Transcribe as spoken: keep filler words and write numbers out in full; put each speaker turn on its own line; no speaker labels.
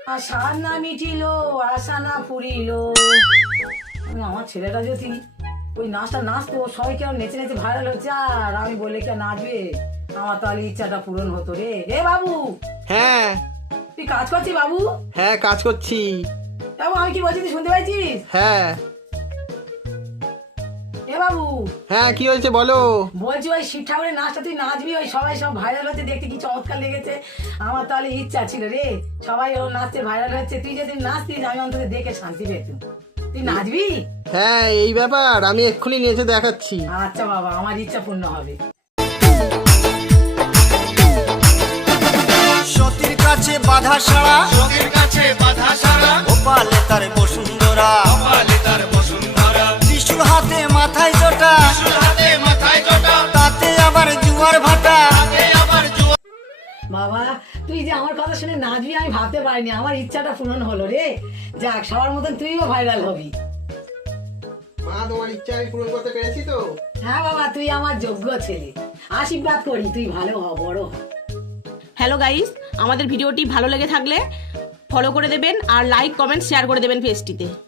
আশা না মিটিল আশা না ফুরিল। আমার ছেলেটা যদি ওই নাচটা নাচতো সবাই কেউ নেচে নেচে ভাইরাল হচ্ছে আর আমি বলে কে নাচবে, আমার তাহলে ইচ্ছাটা পূরণ হতো রে। রে বাবু,
হ্যাঁ
তুই কাজ করছিস বাবু?
হ্যাঁ কাজ করছি।
বাবু আমি কি বলছি তুই শুনতে পাইছিস?
হ্যাঁ
এ বাবু,
হ্যাঁ কি হয়েছে বলো।
বলছি ওই শিব ঠাকুরের নাচটা তুই নাচবি, ওই সবাই সব ভাইরাল হচ্ছে, দেখতে কি চমৎকার লেগেছে। আমার তাহলে ইচ্ছা ছিল রে, সবাই ও নাচতে ভাইরাল হচ্ছে, তুই যদি নাচতিস আমি অন্তত দেখে শান্তি পেতাম। তুই নাচবি?
হ্যাঁ এই ব্যাপার, আমি এক্ষুনি নেচে দেখাচ্ছি।
আচ্ছা বাবা, আমার ইচ্ছা পূর্ণ হবে।
সতীর কাছে বাধা সারা,
সতীর কাছে বাধা সারা,
গোপালে তার বসুন্ধরা,
গোপালে তার বসুন্ধরা,
ত্রিশূল হাতে মাথায় জটা,
ত্রিশূল হাতে মাথায় জটা,
তাতে আবার জুয়ার ভাটা।
তাতে আবার জোয়ার।
বাবা তুই যে আমার কথা শুনে নাচবি আমি ভাবতে পারিনি, আমার ইচ্ছাটা পূরণ হলো রে। যাক, সবার মতন তুইও ভাইরাল হবি।
মা তোমার ইচ্ছা আমি পূরণ করতে পেরেছি তো।
হ্যাঁ বাবা, তুই আমার যোগ্য ছেলে, আশীর্বাদ করি তুই ভালো হ, বড় হ।
হ্যালো গাইস, আমাদের ভিডিওটি ভালো লেগে থাকলে ফলো করে দেবেন আর লাইক কমেন্ট শেয়ার করে দেবেন পেজটিতে।